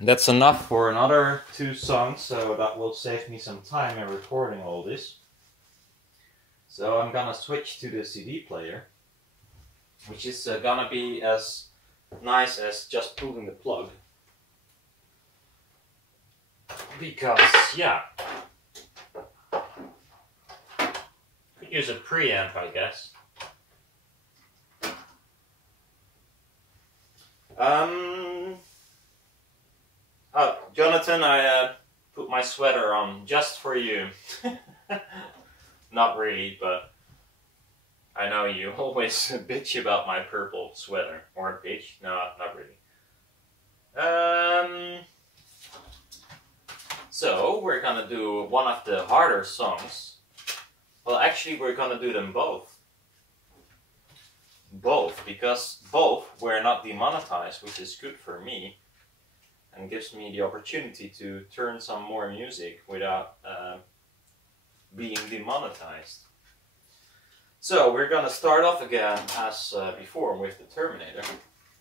That's enough for another 2 songs, so that will save me some time in recording all this. So I'm gonna switch to the CD player, which is gonna be as nice as just pulling the plug. Because, yeah, could use a preamp, I guess. Oh, Jonathan, I put my sweater on just for you. Not really, but I know you always bitch about my purple sweater. Or bitch? No, not really. So, we're gonna do one of the harder songs. Well, actually, we're gonna do them both. Because both were not demonetized, which is good for me. And gives me the opportunity to turn some more music without being demonetized. So we're gonna start off again as before with the Terminator,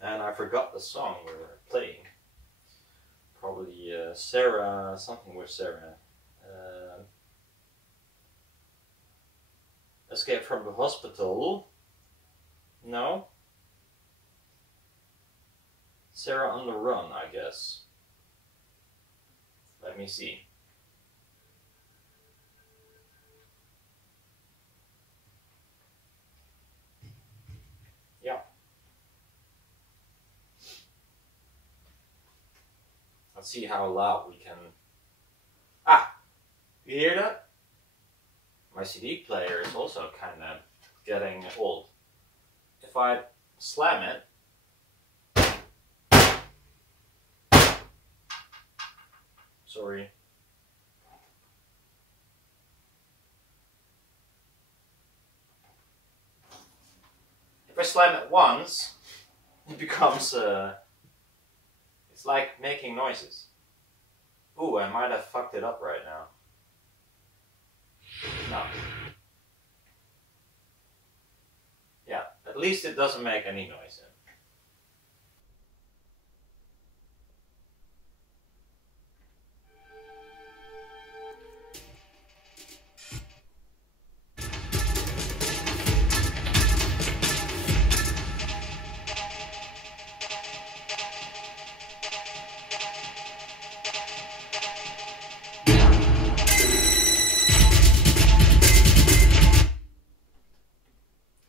and I forgot the song we were playing. Probably Sarah, something with Sarah. Escape from the Hospital. No? Sarah on the Run, I guess. Let me see. Yeah. Let's see how loud we can... Ah! You hear that? My CD player is also kind of getting old. If I slam it, sorry. If I slam it once, it becomes, it's like making noises. Ooh, I might have fucked it up right now. No. Yeah, at least it doesn't make any noise.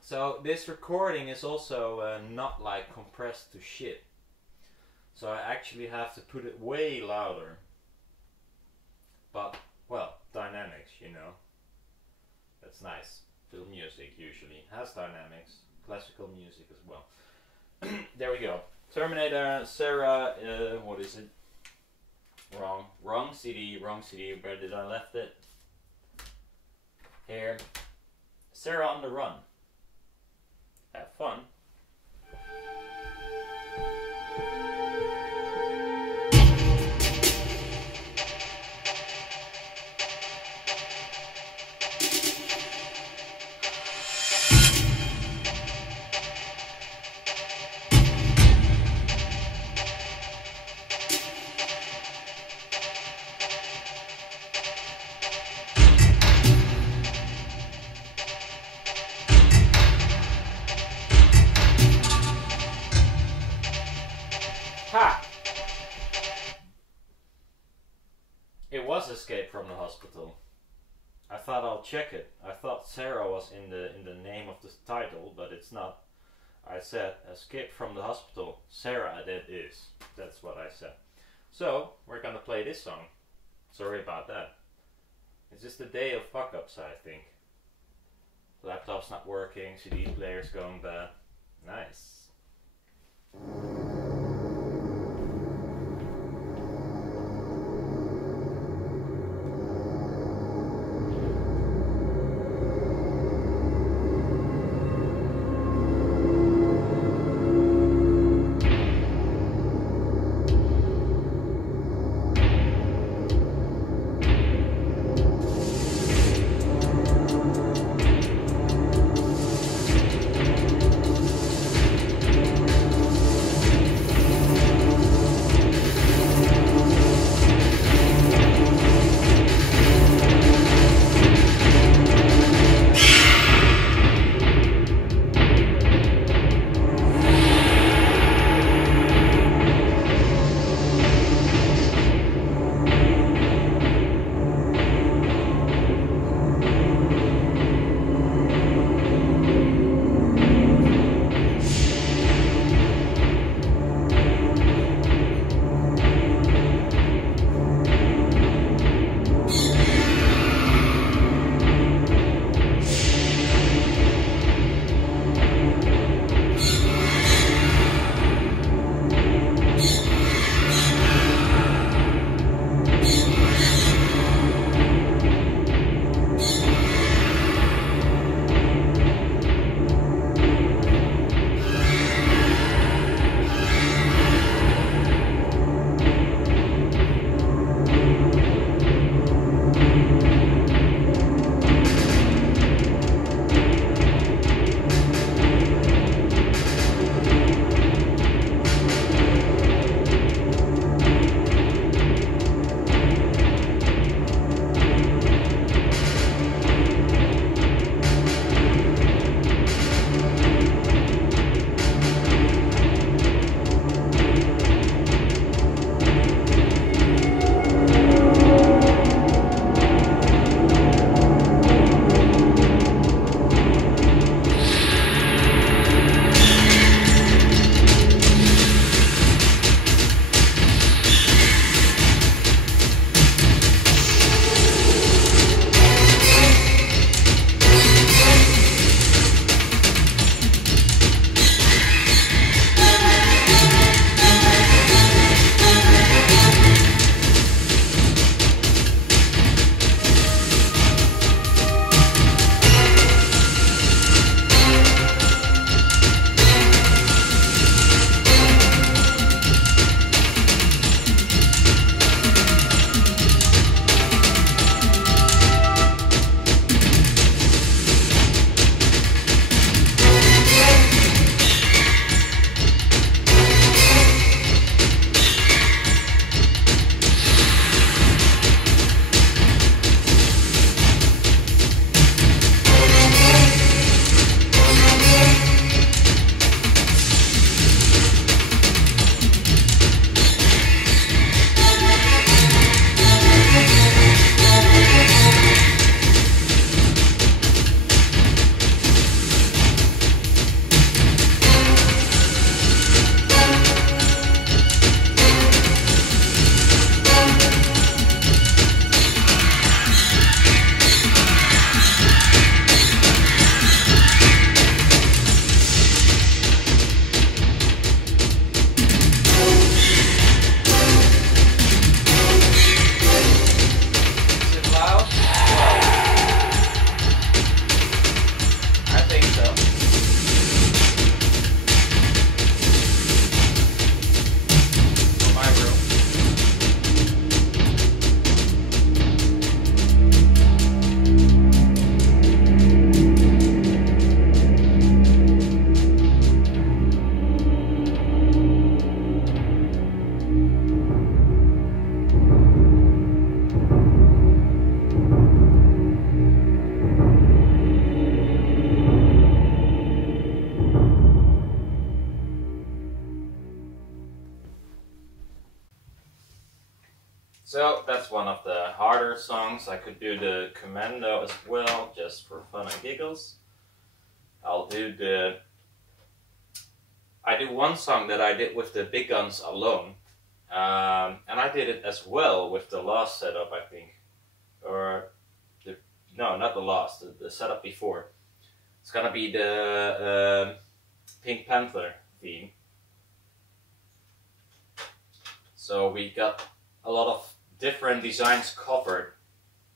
So this recording is also not like compressed to shit. So I actually have to put it way louder. But, well, dynamics, you know. That's nice. Film music usually has dynamics. Classical music as well. There we go. Terminator, Sarah, what is it? Wrong CD, where did I left it? Here. Sarah on the Run. Have fun. Ha! It was Escape from the Hospital. I thought I'll check it. I thought Sarah was in the name of the title, but it's not. I said Escape from the Hospital. Sarah, that is. That's what I said. So, we're gonna play this song. Sorry about that. It's just a day of fuck-ups, I think. Laptop's not working, CD player's going bad. Nice. So that's one of the harder songs. I could do the commando as well, just for fun and giggles. I do one song that I did with the big guns alone. And I did it as well with the last setup, I think. No, not the last, the setup before. It's gonna be the Pink Panther theme. So we got a lot of different designs covered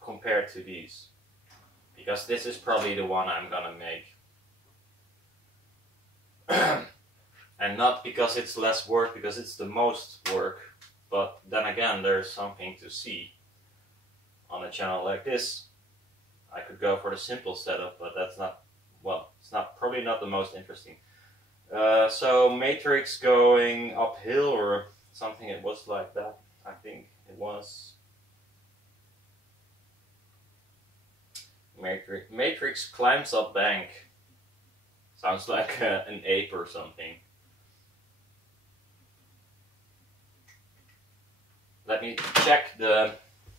compared to these. Because this is probably the one I'm gonna make. And not because it's less work, because it's the most work. But then again, there's something to see on a channel like this. I could go for the simple setup, but that's not, well, it's probably not the most interesting. So Matrix going uphill or something, it was like that, I think it was. Matrix climbs up bank. Sounds like an ape or something. Let me check the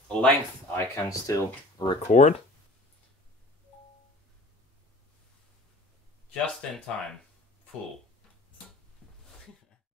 length I can still record. Just in time. Full.